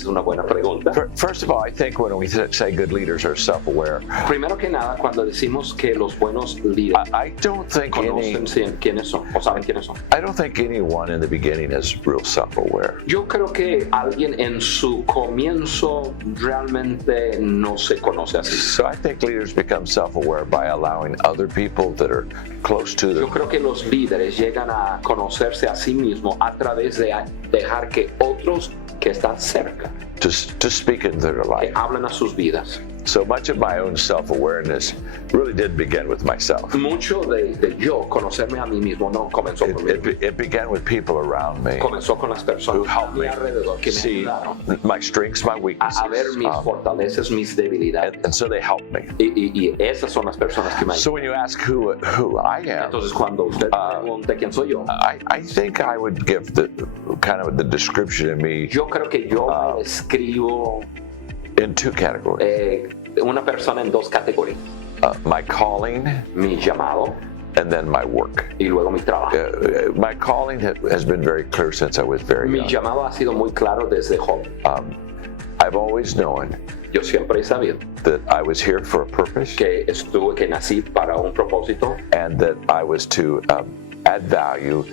es una buena pregunta. First of all, I think when we say good leaders are self-aware, Primero que nada, cuando decimos que los buenos líderes I don't think conocen quiénes son o saben quiénes son. I don't think anyone in the beginning is real self-aware. Yo creo que alguien en su comienzo realmente no se conoce así. So I think leaders become self-aware by allowing other people that are close to Yo them creo que los líderes llegan a conocerse a sí mismos a través de dejar que otros que están cerca to speak into their que life. hablen a sus vidas. So much of my own self-awareness really did begin with myself. Mucho de yo conocerme a mí mismo no comenzó conmigo. It began with people around me Comenzó con las who personas a helped mi me alrededor que me see ayudaron my strengths, my a ver weaknesses, mis fortalezas, mis debilidades. and so they helped me. Y esas son las personas que me ayudan. So when you ask who I am, Entonces cuando usted pregunte quién soy yo, I think I would give the kind of the description of me yo creo que yo me describo in two categories. una persona en dos categorías. My calling Mi llamado and then my work. y luego mi trabajo. My calling has been very clear since I was very Mi young. llamado ha sido muy claro desde joven. I've always known Yo siempre he sabido that I was here for a purpose que nací para un propósito and that I was to add value,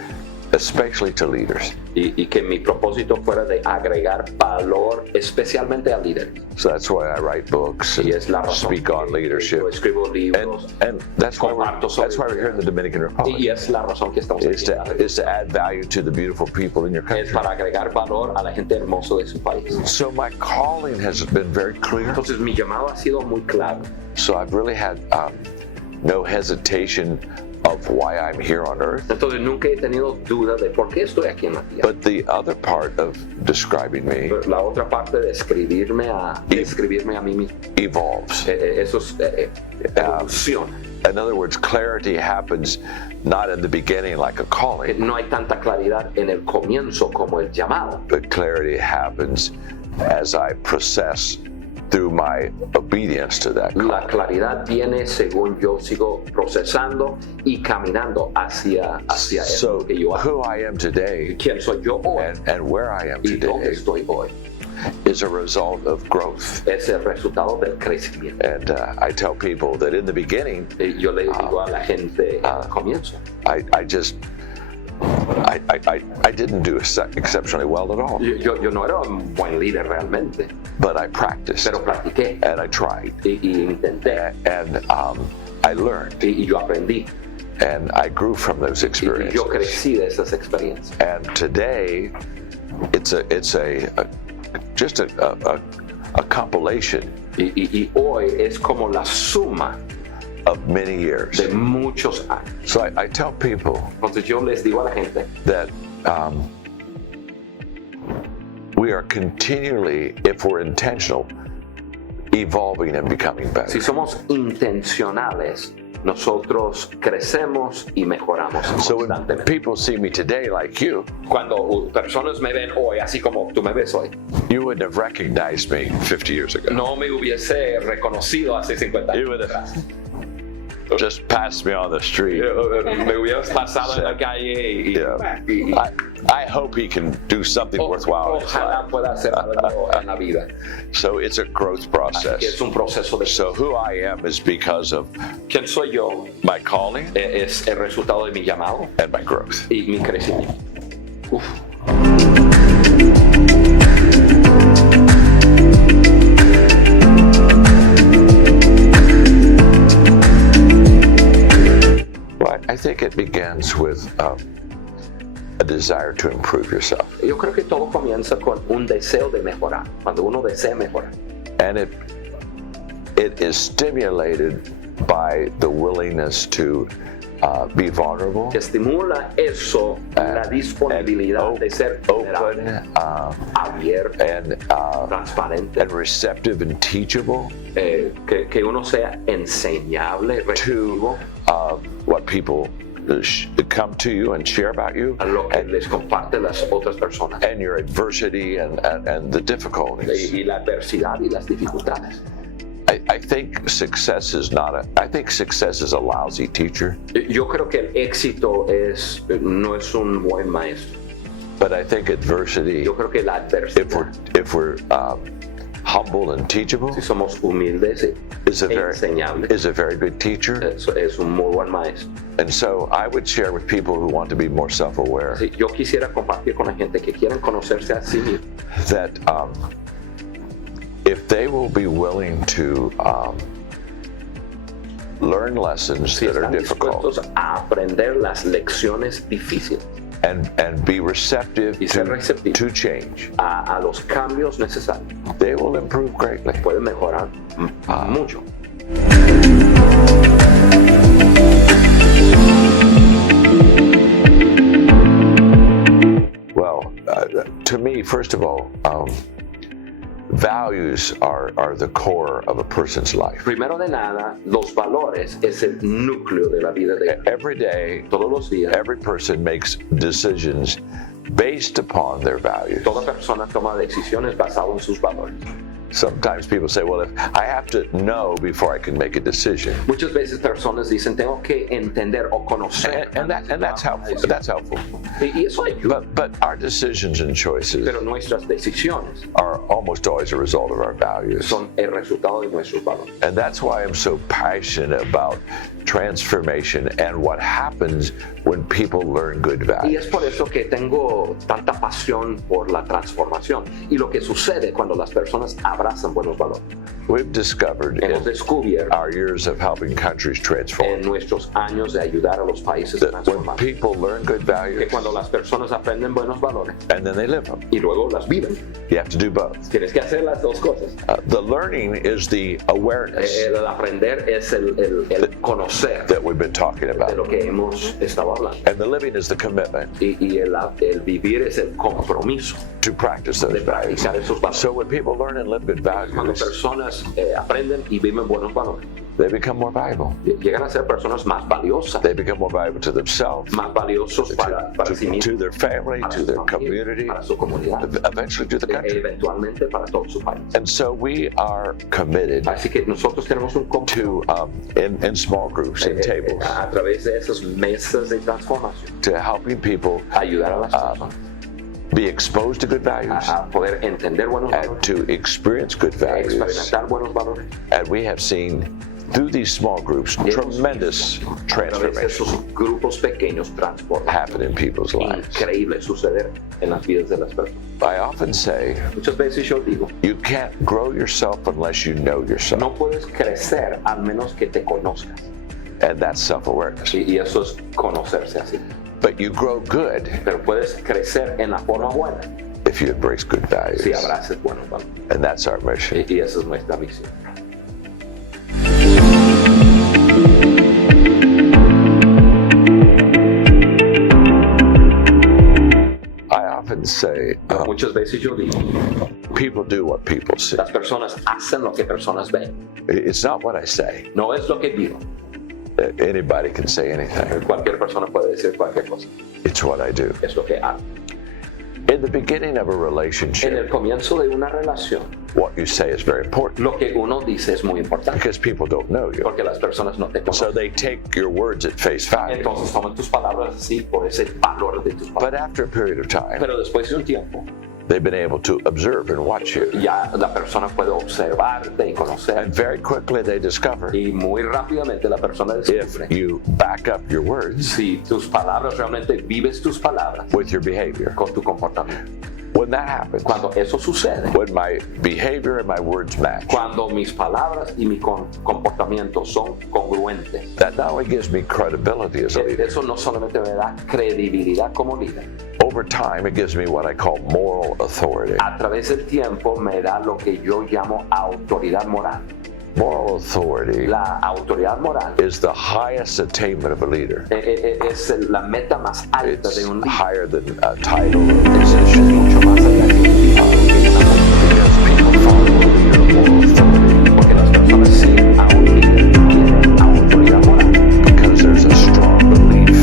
especially to leaders. y que mi propósito fuera de agregar valor especialmente a líderes. So that's why I write books and Y es la razón speak on que leadership. yo escribo libros And that's why we're here in the Dominican Republic. y es la razón que estamos Is aquí. to add value to the beautiful people in your Es country. para agregar valor a la gente hermosa de su país. So my calling has been very clear. Entonces mi llamado ha sido muy claro. So I've really had no hesitation of why I'm here on earth. Entonces nunca he tenido duda de por qué estoy aquí en la tierra. But the other part of describing me Pero la otra parte de describirme a mí mismo, evolves. eso es evolución. In other words, clarity happens not in the beginning like a calling, No hay tanta claridad en el comienzo como el llamado. but clarity happens as I process through my obedience to that call. La claridad viene según yo sigo procesando y caminando hacia eso So que yo hago. who I am today ¿Quién soy yo hoy? and where I am ¿Y dónde today estoy hoy? is a result of growth. Es el resultado del crecimiento. And I tell people that in the beginning, Yo le digo a la gente al comienzo, I didn't do exceptionally well at all, yo no era un buen líder realmente, but I practiced pero practiqué and I tried y intenté and I learned y yo aprendí and I grew from those y yo experiences. crecí de esas experiencias. And today, it's just a compilation Y hoy es como la suma of many years. de muchos años. So I tell people Entonces yo les digo a la gente that we are continually, if we're intentional, evolving and becoming better. si somos intencionales, nosotros crecemos y mejoramos So when constantemente. people see me today like you, Cuando personas me ven hoy, así como tú me ves hoy, you wouldn't have recognized me 50 years ago. no me hubiese reconocido hace 50 You años. would have just passed me on the street. Me hubieras pasado en la calle Yeah. I hope he can do something worthwhile in his ojalá life. pueda hacer algo en la vida. So it's a growth Así que process. es un proceso de So who I am is because of quién soy yo, my calling es el resultado de mi llamado and my growth. y mi crecimiento. Uf. Well, I think it begins with a desire to improve yourself. Yo creo que todo comienza con un deseo de mejorar, cuando uno desea mejorar. And it is stimulated by the willingness to be vulnerable, Que estimula eso, la disponibilidad de ser open, abierto, and transparente, receptive and teachable que uno sea enseñable, receptivo what people come to you and share about you, a lo que les comparte las otras personas. and your adversity and the difficulties. Y la adversidad y las dificultades. I think success is a lousy teacher. Yo creo que el éxito no es un buen maestro. But I think adversity, Yo creo que la adversidad, if we're humble and teachable, si somos humildes is a e very enseñables, good teacher. es un muy buen maestro. And so I would share with people who want to be more self-aware Sí, yo quisiera compartir con la gente que quieren conocerse a sí mismo, that if they will be willing to learn lessons si that are están difficult dispuestos a aprender las lecciones difíciles, and be receptive y ser receptivos to change, a los cambios necesarios, they will improve greatly. pueden mejorar mucho. Well, to me, first of all, values are the core of a person's life. Primero de nada, los valores es el núcleo de la vida de Every day, todos los días. every person makes decisions based upon their values. Toda persona toma decisiones basadas en sus valores. Sometimes people say, well, if I have to know before I can make a decision. Muchas veces personas dicen, tengo que entender o conocer. And that's helpful. That's helpful. Y eso ayuda. But our decisions and choices Pero nuestras decisiones are almost always a result of our values. son el resultado de nuestros valores. And that's why I'm so passionate about transformation and what happens when people learn good Y values. es por eso que tengo tanta pasión por la transformación y lo que sucede cuando las personas abrazan buenos valores. We've discovered Hemos in descubierto our years of helping countries en transform nuestros años de ayudar a los países a that when transformar people learn good que values cuando las personas aprenden buenos valores and then they live them, y luego las viven, you have to do both. tienes que hacer las dos cosas. The learning is the awareness El aprender es el conocer that we've been talking de about, lo que hemos estado hablando. and the living is the commitment Y el vivir es el compromiso to practice de those values. practicar esos valores. So when people learn and live good Cuando values, personas aprenden y viven buenos valores, they become more valuable. llegan a ser personas más valiosas, They become more valuable to themselves, más valiosos para sí to mismos, their family, para to su their familia, community, para su comunidad, eventually to the e country. eventualmente para todo su país. And so we are committed Así que nosotros tenemos un compromiso to, in small groups and tables, a través de esas mesas de transformación, to helping people ayudar a las personas be exposed to good values a poder entender buenos and valores, to experience good a values. experimentar buenos valores. And we have seen through these small groups tremendous A través de transformation esos grupos pequeños transformación happen in people's lives. increíble suceder en las vidas de las personas. I often say Muchas veces yo digo, you can't grow yourself unless you know yourself, no puedes crecer al menos que te conozcas. and that's self-awareness. Y eso es conocerse así. But you grow good Pero puedes crecer en la forma buena if you embrace good values, si abraces buenos valores. and that's our mission. Y esa es nuestra misión. I often say Muchas veces yo digo, people do what people see. las personas hacen lo que personas ven. It's not what I say. No es lo que digo. Anybody can say anything. Cualquier persona puede decir cualquier cosa. It's what I do. Es lo que hago. In the beginning of a En relationship, el comienzo de una relación, what you say is very important lo que uno dice es muy importante because people don't know you. porque las personas no te So conocen. they take your words at face value. Entonces toman tus palabras así por ese valor de tus But palabras. after a period of time, Pero después de un tiempo, they've been able to observe and watch you. ya la persona puede observarte y conocer. And very quickly they discover Y muy rápidamente la persona if descubre you back up your words si tus palabras realmente vives tus palabras with your behavior. con tu comportamiento. When that happens, Cuando eso sucede, when my behavior and my words match, cuando mis palabras y mi comportamiento son congruentes, that not only gives me credibility as a leader, eso no solamente me da credibilidad como líder, over time it gives me what I call moral authority. a través del tiempo me da lo que yo llamo autoridad moral. Moral authority La autoridad moral is the highest attainment of a leader. es la meta más alta It's de un líder. higher than a title or a Es position. mucho más allá que Because people follow a leader of moral authority porque las personas siguen a un líder que tiene autoridad moral. because there's a strong belief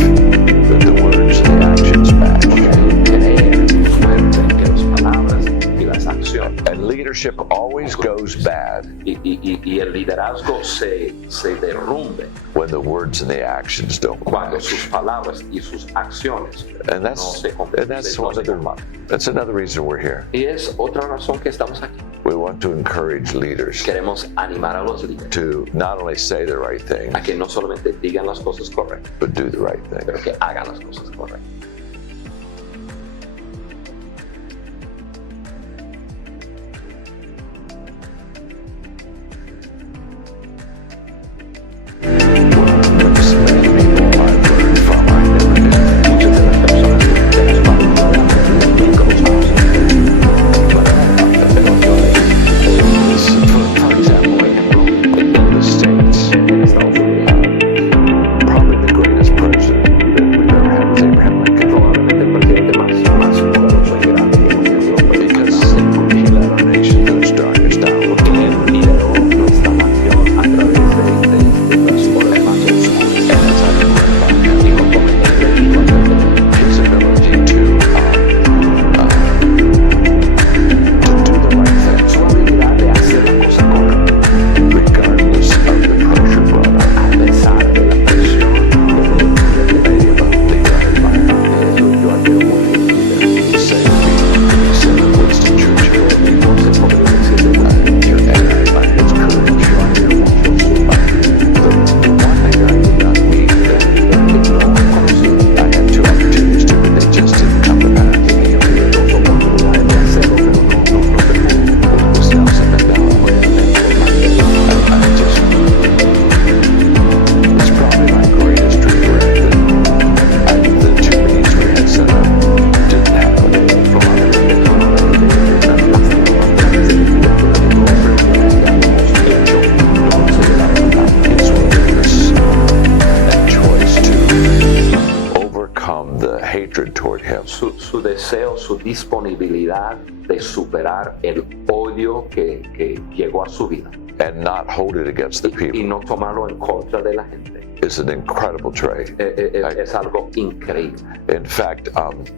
that the words and the actions match. Porque hay un creer fuerte que las palabras y las acciones. And leadership always goes bad y el liderazgo se derrumbe when the words and the actions don't cuando match. sus palabras y sus acciones And no that's se that's another reason we're here. Y es otra razón que estamos aquí. We want to encourage leaders Queremos animar a los líderes to not only say the right thing, a que no solamente digan las cosas correctas, but do the right thing. pero que hagan las cosas correctas. Su deseo, su disponibilidad de superar el odio que llegó a su vida and not hold it against the y people no tomarlo en contra de la gente. is an incredible trait. Es algo increíble. In fact,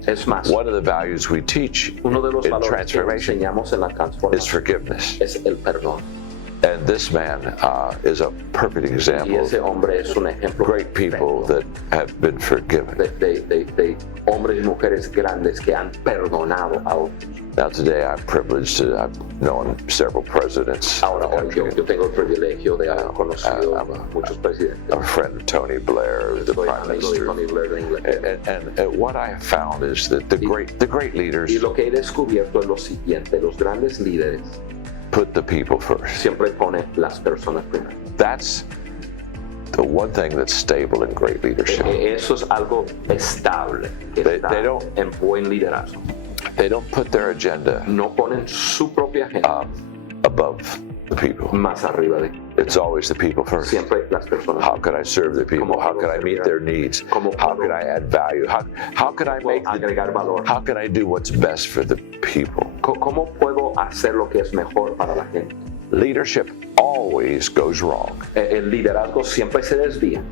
Es más, one of the values we teach uno de los in valores que transformation enseñamos en la is transformación forgiveness. es el perdón. And this man is a perfect Y example ese of hombre es un ejemplo great people that have been forgiven. de hombres y mujeres grandes que han perdonado a otros. Now today I'm privileged to have known several presidents. Ahora, hoy yo tengo el privilegio de haber conocido a muchos presidentes. A friend of Tony Blair, the Soy Prime amigo de Minister. Tony Blair de Inglaterra. And what I have found is that the great leaders Y lo que he descubierto es lo siguiente: los grandes líderes put the people first. siempre ponen las personas primero. That's the one thing that's stable in great leadership. Eso es algo estable, que They está don't- en buen liderazgo. They don't put their agenda No ponen su propia agenda above the people. más arriba de It's always the people first. siempre las personas. How can I serve the people? How can I meet their needs? How can I add value? How can I make agregar valor. how can I do what's best for the people? ¿Cómo puedo hacer lo que es mejor para la gente? Leadership always goes wrong El liderazgo siempre se desvía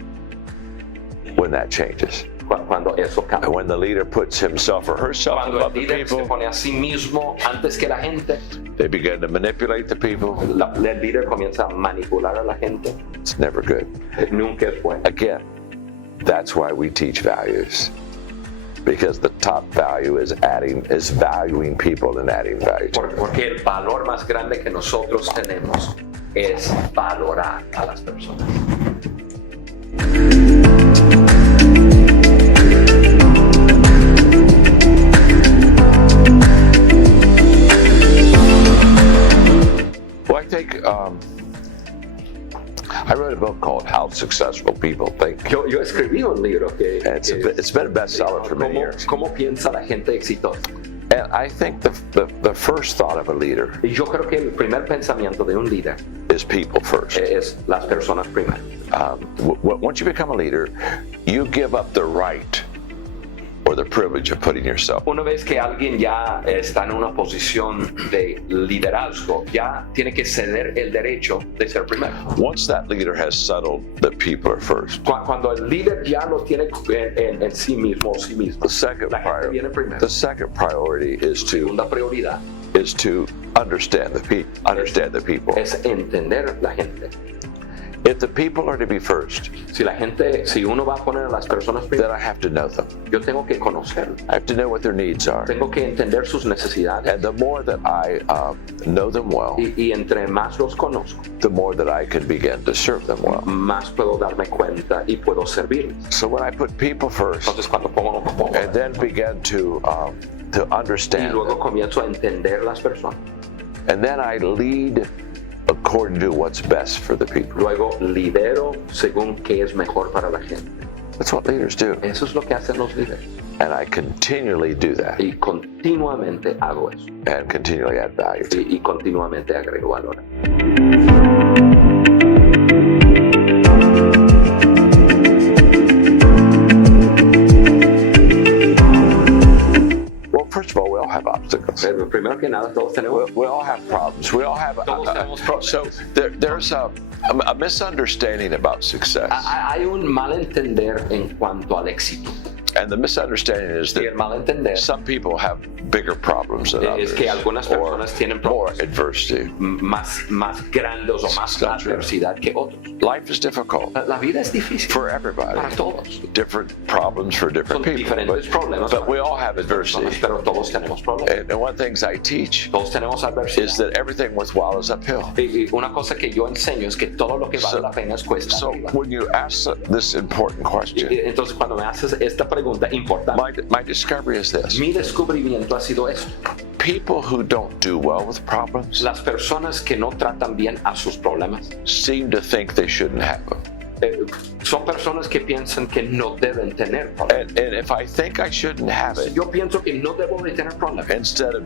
when that changes. cuando eso And cambia. when the leader puts himself or herself Cuando el above the líder se people, pone a sí mismo antes que la gente, they begin to manipulate the people. el líder comienza a manipular a la gente. It's never good. Nunca es bueno. Again, that's why we teach values. Because the top value is valuing people and adding value to them. Porque el valor más grande que nosotros tenemos es valorar a las personas. Well, I think I wrote a book called How Successful People Think. Yo escribí un libro que It's been a bestseller for many years. ¿Cómo piensa la gente exitosa? And I think the first thought of a leader Y yo creo que el primer pensamiento de un líder is people first. es las personas primero. Once you become a leader, you give up the right or the privilege of putting yourself. Una vez que alguien ya está en una posición de liderazgo, ya tiene que ceder el derecho de ser primero. Once that leader has settled that people are first, Cuando el líder ya lo tiene en sí mismo o sí misma, the second la gente viene primero. priority is to Segunda prioridad is to understand the people. Es entender la gente. If the people are to be first, Si uno va a poner a las personas then primero, I have to know them. yo tengo que conocerlos. I have to know what their needs are. Tengo que entender sus necesidades. And the more that I know them well, Y entre más los conozco, the more that I can begin to serve them well. más puedo darme cuenta y puedo servirles. So when I put people first Entonces cuando pongo and then begin to y understand luego them, comienzo a entender las personas, and then I lead according to what's best for the people. luego lidero según qué es mejor para la gente. That's what leaders do. Eso es lo que hacen los líderes. And I continually do that Y continuamente hago eso. and continually add value to it. Y continuamente agrego valor. Well, first of all, we all have obstacles. Pero primero que nada, todos tenemos. We all have problems. We all have. Todos tenemos problemas. So there's a misunderstanding about success, Hay un malentender en cuanto al éxito. and the misunderstanding is Y el that malentender some people have bigger problems than es others, que algunas personas tienen more problemas adversity. más grandes o más That's true. adversidad que otros. Life is difficult La vida es difícil for everybody. para todos. Different problems for Son different people, diferentes problemas, but we all have adversity. pero todos tenemos problemas. And one of the things I teach Todos tenemos is adversidad. that everything worthwhile is uphill. Y una cosa que yo enseño es que todo lo que vale la pena es cuesta So arriba. when you ask this important question, Entonces cuando me haces esta pregunta importante, my discovery is this: mi descubrimiento ha sido esto. people who don't do well with problems Las personas que no tratan bien a sus problemas seem to think they shouldn't have them. Son personas que piensan que no deben tener problemas. And if I think I shouldn't have it, Yo pienso que no debo de tener problemas. instead of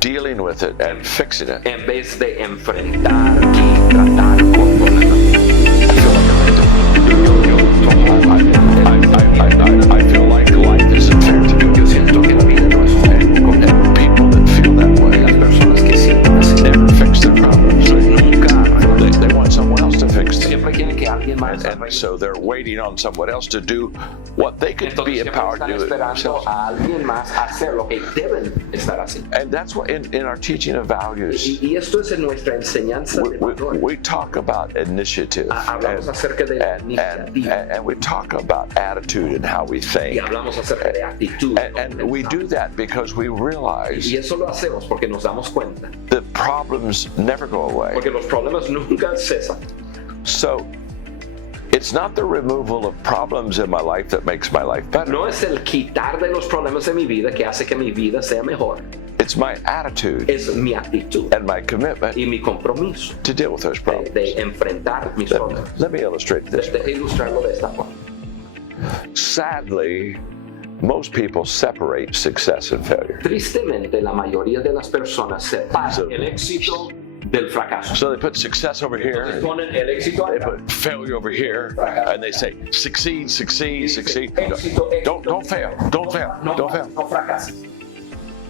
dealing with it and fixing it, En vez de enfrentar y tratar con problemas. I feel like life isn't fair to me. Yo siento que la vida no es fair. And people that feel that way Las personas que sienten así never fix their problems. nunca They want someone else to fix them. siempre quieren que alguien más And so they're waiting on someone else to do what they could Entonces be siempre empowered to están do it esperando themselves. a alguien más a hacer lo que deben estar haciendo. And that's what in our teaching of values, Y esto es en nuestra enseñanza de valores. we talk about initiative Hablamos acerca de la iniciativa and we talk about attitude and how we y think. hablamos acerca de actitud. And we do that because we realize Y eso lo hacemos porque nos damos cuenta, that problems never go away. porque los problemas nunca cesan. So it's not the removal of problems in my life that makes my life better. No es el quitar de los problemas de mi vida que hace que mi vida sea mejor. It's my attitude Es mi actitud and my commitment y mi compromiso to deal with those problems. de enfrentar mis problemas. Let me illustrate this. De ilustrarlo de esta forma. Sadly, most people separate success and failure. Tristemente, la mayoría de las personas separan So- el éxito del fracaso. So they put success over here, Ponen el éxito they acá. put failure over here, and they say succeed, succeed, succeed. Éxito, Don't fail, don't fail, no, don't fail. no fracases.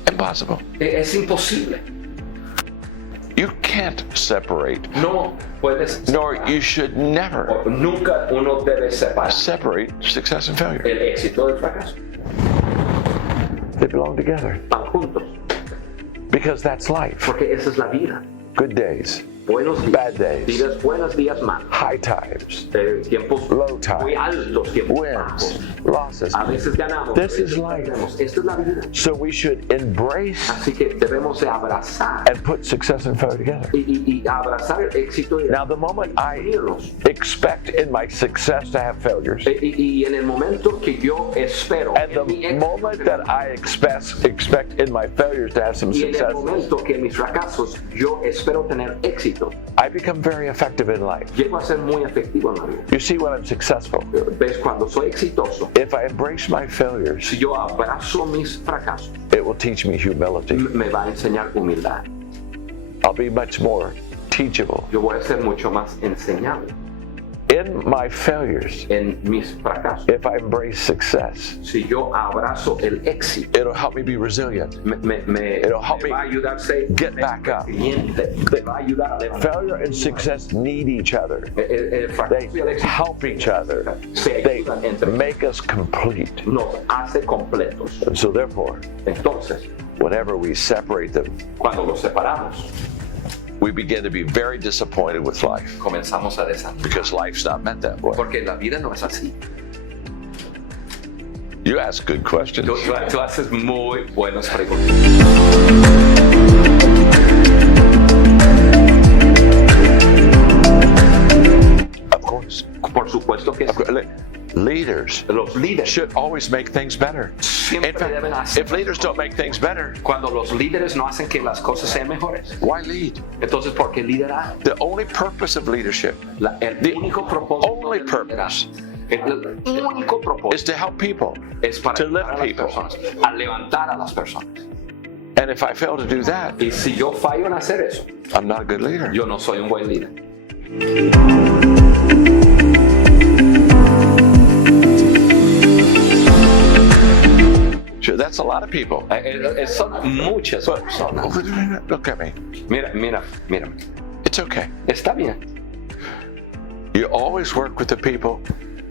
Impossible. Es imposible. You can't separate, No puedes, nor you should never nunca uno debe separar separate success and failure. el éxito del fracaso. They belong together Van juntos, because that's life. porque esa es la vida. Good days, Buenos días, bad days, días buenos, días malos, high times, tiempos low times, muy altos, tiempos wins, bajos. losses. A veces ganamos, This a veces is life. perdemos. Esta es la vida. So we should embrace Así que debemos de abrazar and put success and failure together. y abrazar el éxito y Now, the moment I unirlos. expect in my success to have failures, Y en el momento que yo espero, and en mi the éxito, moment that I expect in my failures to have some y en el success, momento que en mis fracasos yo espero tener éxito, I become very effective in life. llego a ser muy efectivo en la vida. You see, when I'm successful, ¿Ves? Cuando soy exitoso, if I embrace my failures, si yo abrazo mis fracasos, it will teach me humility. me va a enseñar humildad. I'll be much more teachable. Yo voy a ser mucho más enseñable In my failures, en mis fracasos. if I embrace success, Si yo abrazo el éxito, it'll help me be resilient. me It'll help me va a ayudar a ser get back up. resiliente, me va a ayudar a levantar. Failure and success need each other. El fracaso y el They éxito help each other. se They ayudan entre make us complete. nos hace completos. And so therefore, Entonces, whenever we separate them, Cuando los separamos, we begin to be very disappointed with life comenzamos a desanimar. because life's not meant that way. Porque la vida no es así. You ask good questions. Tú haces muy buenas preguntas. Of course. Por supuesto que Of course. Leaders los líderes should always make things better. siempre In fact, deben hacer. if leaders don't make things better, Cuando los líderes no hacen que las cosas sean mejores, why lead? entonces ¿por qué liderar? The only purpose of leadership El The único propósito only del liderazgo, el único is propósito to help people. es para to ayudar a lift las people. personas, a levantar a las personas. And if I fail to do that, Y si yo fallo en hacer eso, I'm not a good leader. yo no soy un buen líder. Sure, that's a lot of people. Son muchas personas. Look at me. Mira. It's okay. Está bien. You always work with the people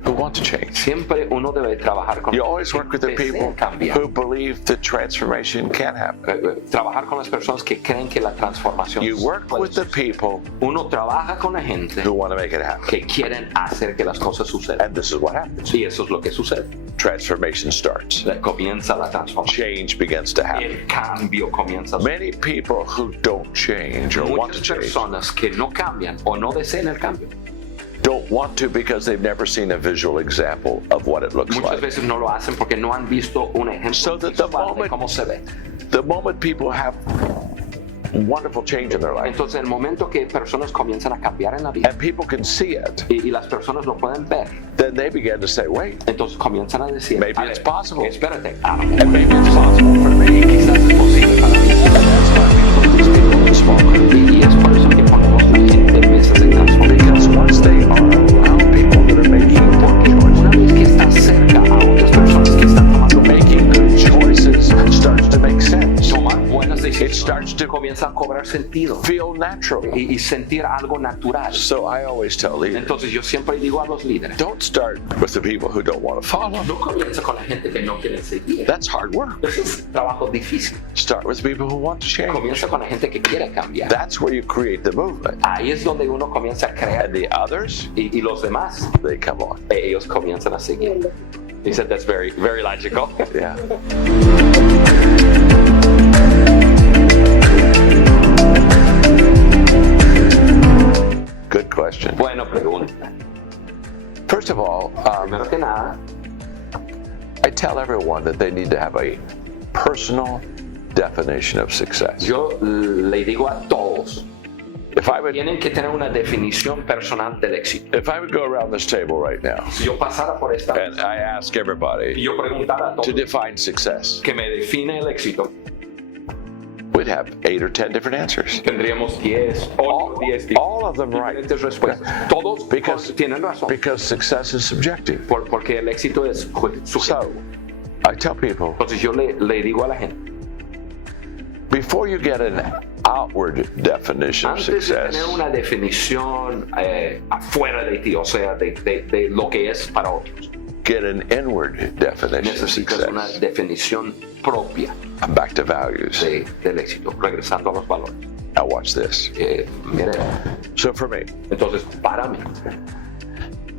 who want to change. Siempre uno debe trabajar con You always work with the people cambiar. who believe that transformation can happen. Trabajar con las personas que creen que la transformación You work puede with the suceder. people Uno trabaja con la gente who want to make it happen. que quieren hacer que las cosas sucedan. And this is what happens. Y eso es lo que sucede. Transformation starts. Comienza la transformación. Change begins to happen. El cambio comienza a suceder. Many people who don't change or want to Muchas change personas que no cambian o no desean el cambio. don't want to because they've never seen a visual example of what it looks Muchas like. veces no lo hacen porque no han visto un ejemplo So that the visual de moment- cómo se ve. The moment people have wonderful change in their life Entonces, el momento que personas comienzan a cambiar en la vida and people can see it, y las personas lo pueden ver, then they begin to say, wait, entonces comienzan a decir, Maybe "A it's ver, possible. espérate, and maybe it's possible for me. quizás es posible para mí." And that's why we put these people in small groups. Y es por eso que ponemos la gente en mesas de transformación. Because once they are around people that are making Porque good una vez que estás cerca a otras personas que están tomando making good choices, starts to make sense. tomar buenas It decisiones, starts to comienza a cobrar sentido feel natural. y sentir algo natural. So I always tell leaders, Entonces yo siempre digo a los líderes, don't start with the people who don't want to follow. no comienza con la gente que no quiere seguir. That's hard work. Eso es trabajo difícil. Start with people who want to change. Comienza con la gente que quiere cambiar. That's where you create the movement. Ahí es donde uno comienza a crear And the others, y los demás, they come on. ellos comienzan a seguir. He said that's very, very logical. Yeah. Good question. Bueno, pregunta. First of all, Primero que nada, I tell everyone that they need to have a personal definition of success. yo le digo a todos, If I would tienen que tener una definición personal del éxito. if I would go around this table right now Si yo pasara por esta and I ask y everybody yo preguntara a to todos define success, que me define el éxito, we'd have 8 or 10 different answers. tendríamos 10, 8, 10 All of them right. diferentes respuestas. Todos tienen razón, Because success is subjective. porque el éxito es subjetivo. So, I tell people, Entonces yo le digo a la gente, before you get an outward definition of antes de success, tener una definición afuera de ti, o sea, de lo que es para otros, get an inward definition of necesitas una success. definición propia Back to values. del éxito, regresando a los valores. Now watch this. Mire, So for me, entonces, para mí,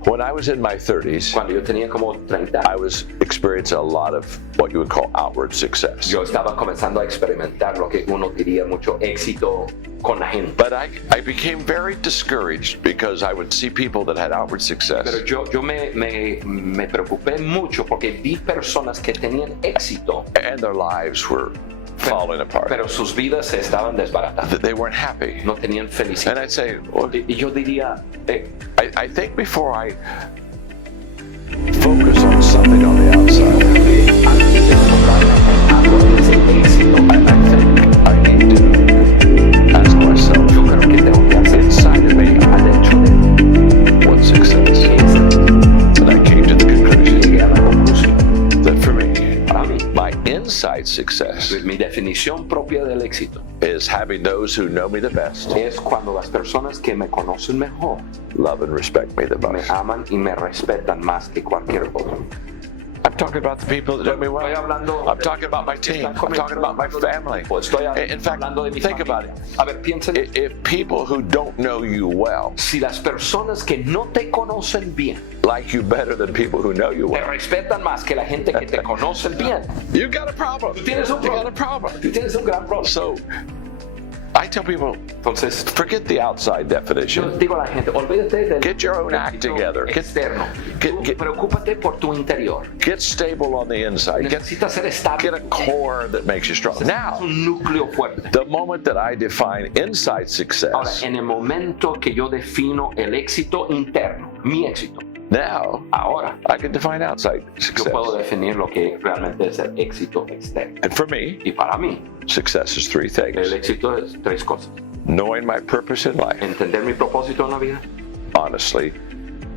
when I was in my 30s, cuando yo tenía como 30 I was experiencing a lot of what you would call outward success. yo estaba comenzando a experimentar lo que uno diría mucho éxito con la gente. But I became very discouraged because I would see people that had outward success. Pero yo me preocupé mucho porque vi personas que tenían éxito, And their lives were falling apart. pero sus vidas se estaban desbaratando, They weren't happy. no tenían And felicidad. I'd say, well, Y yo diría, I think before I focus on something on the outside, antes de encontrarme algo de ese éxito, I think I need to ask myself, yo creo que tengo que hacer inside of me, adentro de what's success? qué es. And I came to the conclusion Llegué a la conclusión, that for me, para mí, my inside success mi definición propia del éxito is having those who know me the best es cuando las personas que me conocen mejor love and respect me the me most. aman y me respetan más que cualquier otro. I'm talking about the people that do me well. Estoy hablando I'm talking about my team. I'm talking about my family. Estoy In fact, hablando de mi think familia. about it. A ver, piensen. If people who don't know you well Si las personas que no te conocen bien like you better than people who know you te well, respetan más que la gente que te conoce bien, you got a problem. tienes un You got problema. a problem. Tú tienes un gran problema. So I tell people, Entonces, forget the outside yo definition. digo a la gente, olvídate del Get your own act éxito together. externo. Tú preocúpate por tu interior. Get stable on the inside. Necesitas ser estable. Get a core that makes you strong. Now, Un núcleo fuerte. the moment that I define inside Ahora, success, en el momento que yo defino el éxito interno, mi éxito, now ahora I can define outside yo puedo success. definir lo que realmente es el éxito externo. And for me, Y para mí, success is three el things. éxito es tres cosas. Knowing my purpose in life. Entender mi propósito en la vida. Honestly,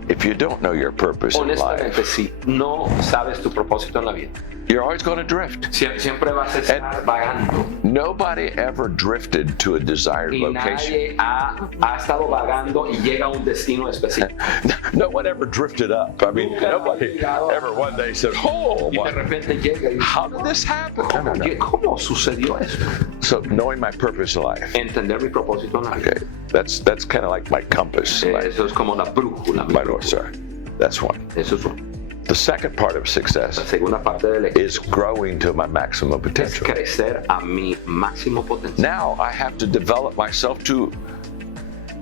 if you don't know your purpose in Honestamente, life, si no sabes tu propósito en la vida, you're always going to drift. siempre vas a estar vagando. Nobody ever drifted to a desired Y location. nadie ha estado vagando y llega a un destino específico. No one ever drifted up. I mean, nobody ever one day said, "Oh, Y de repente llega y how did this happen?" No, no, no. ¿Cómo sucedió esto? So knowing my purpose in life. Entender mi propósito en la vida. Okay, that's kind of like my compass, like Eso es como la brújula. mi my North brújula. Star. That's one. Eso es uno. The second part of La success segunda parte del éxito is growing to my maximum es potential. crecer a mi máximo potencial. Now I have to develop myself to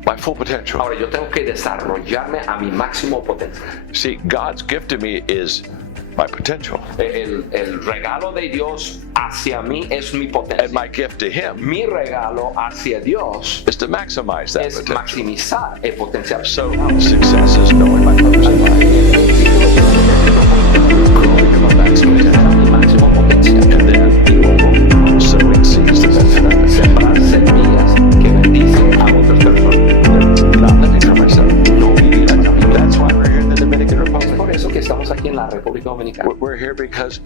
my full potential. Ahora yo tengo que desarrollarme a mi máximo potencial. See, God's gift to me is my potential, El regalo de Dios hacia mí es mi and potencial. my gift to Him Mi regalo hacia Dios is to maximize that es potential. maximizar el potencial. So success is knowing my purpose in life, growing to my maximum potential, Mi máximo potencial. and then sowing seeds that benefit Sembrar semillas que bendicen a otras personas. not living for myself. No vivir para mí. That's why we're here in the Dominican Es Republic. por eso que estamos aquí en la República Dominicana. We're here because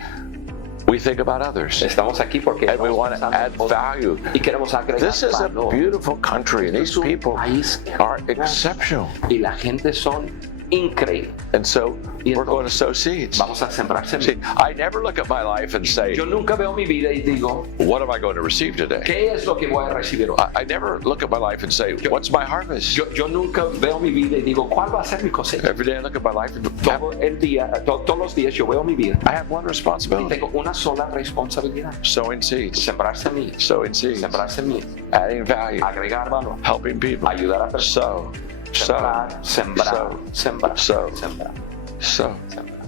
we think about others, Estamos aquí porque and we estamos want to pensando add en otros value. y queremos agregar This is a valor. beautiful country, and these Es un people país are hermoso. exceptional. Y la gente son increíbles. And so we're going to sow seeds. Vamos a sembrar See, semillas. I never look at my life and say, Yo nunca veo mi vida y digo, what am I going to receive today? ¿qué es lo que voy a recibir hoy? I never look at my life and say, what's my harvest? Yo nunca veo mi vida y digo, ¿cuál va a ser mi cosecha? Every day I look at my life and Todo el día, todos los días yo veo mi vida I have one y responsibility: tengo una sola responsabilidad. sowing seeds, Sembrar semillas. sowing seeds, Sembrar semillas. adding value, Agregar valor. helping people. Ayudar a personas. Sow, Sembrar, sembrar, sow, sembrar, sow. sembrar.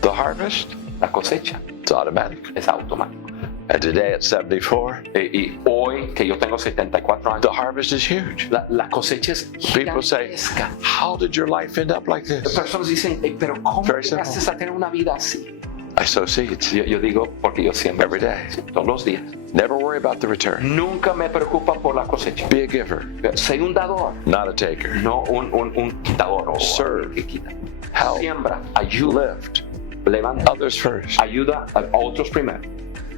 The harvest, La cosecha it's automatic. es automática. And today at 74, Y hoy que yo tengo 74 años, the harvest is huge. la cosecha es People say, gigantesca. how did your life end up like this? Personas dicen, pero ¿cómo Very llegaste a tener una vida así? I sow seeds Yo digo, porque yo siempre, every day. todos los días, Never worry about the return. nunca me preocupa por la cosecha. Be a giver, Soy un dador, not a taker. no un quitador o Serve. alguien que quita. Help. Siembra, ayuda, Lift levanta, others first. ayuda a otros primero.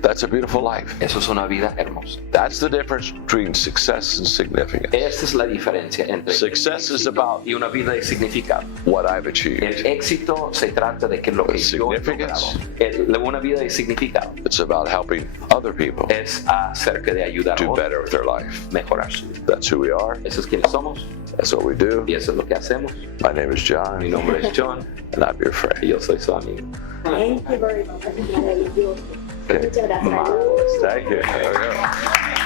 That's a beautiful life. Eso es una vida hermosa. That's the difference between success and significance. Esa es la diferencia entre Success is éxito about y una vida de significado. what I've achieved. El éxito se trata de que lo que yo he logrado. Significance. Una vida de significado It's about helping other people es acerca de ayudar a do otros better with their life. a mejorar su vida. That's who we are. Eso es quienes somos That's what we do. y eso es lo que hacemos. My name is Mi John, nombre es John and I'm your y friend. yo soy su amigo. Thank you very much. Maravilloso. Okay. Muchas gracias. Ma- Thank you. There we go.